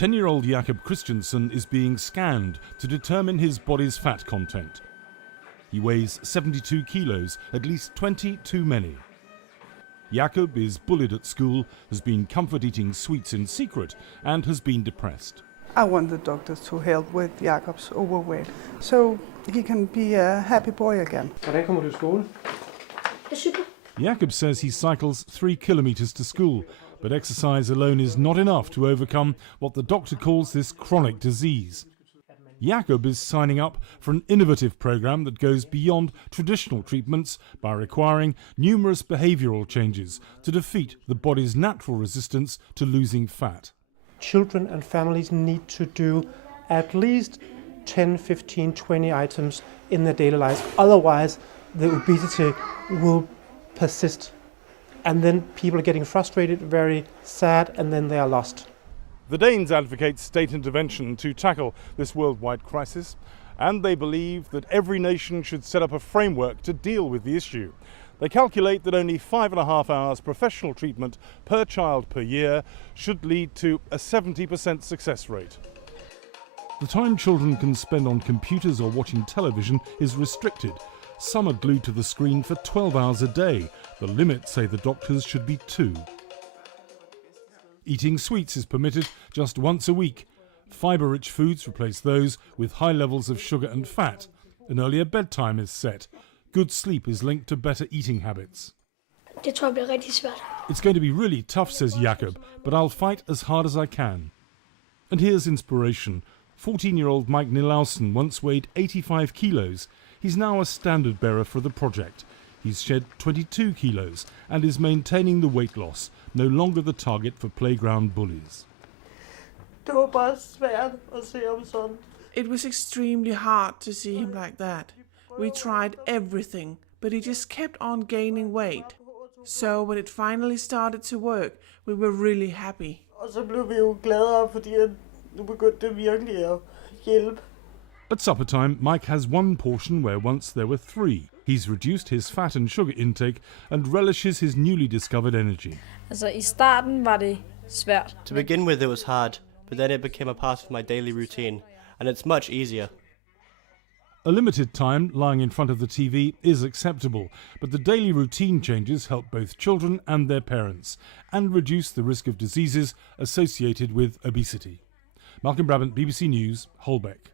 10-year-old Jakob Christiansen is being scanned to determine his body's fat content. He weighs 72 kilos, at least 20 too many. Jakob is bullied at school, has been comfort eating sweets in secret, and has been depressed. I want the doctors to help with Jakob's overweight, so he can be a happy boy again. Hvordan kommer du i skole? Jeg cykler. Jakob says he cycles 3 kilometres to school, but exercise alone is not enough to overcome what the doctor calls this chronic disease. Jakob is signing up for an innovative program that goes beyond traditional treatments by requiring numerous behavioural changes to defeat the body's natural resistance to losing fat. Children and families need to do at least 10, 15, 20 items in their daily lives. Otherwise, the obesity will persist. And then people are getting frustrated, very sad, and then they are lost. The Danes advocate state intervention to tackle this worldwide crisis, and they believe that every nation should set up a framework to deal with the issue. They calculate that only 5.5 hours professional treatment per child per year should lead to a 70% success rate. The time children can spend on computers or watching television is restricted. Some are glued to the screen for 12 hours a day. The limit, say the doctors, should be 2. Eating sweets is permitted just once a week. Fibre-rich foods replace those with high levels of sugar and fat. An earlier bedtime is set. Good sleep is linked to better eating habits. Det tror jeg bliver rigtig svært. It's going to be really tough, says Jakob, but I'll fight as hard as I can. And here's inspiration. 14-year-old Mike Nilausen once weighed 85 kilos. He's now a standard bearer for the project. He's shed 22 kilos and is maintaining the weight loss, no longer the target for playground bullies. Det var bare svært at se ham sådan. It was extremely hard to see him like that. We tried everything, but he just kept on gaining weight. So when it finally started to work, we were really happy. Og så blev vi jo gladere, fordi nu begyndte det virkelig at hjælpe. At supper time, Mike has one portion where once there were 3. He's reduced his fat and sugar intake and relishes his newly discovered energy. Altså i starten var det svært. To begin with, it was hard, but then it became a part of my daily routine, and it's much easier. A limited time lying in front of the TV is acceptable, but the daily routine changes help both children and their parents and reduce the risk of diseases associated with obesity. Malcolm Brabant, BBC News, Holbeck.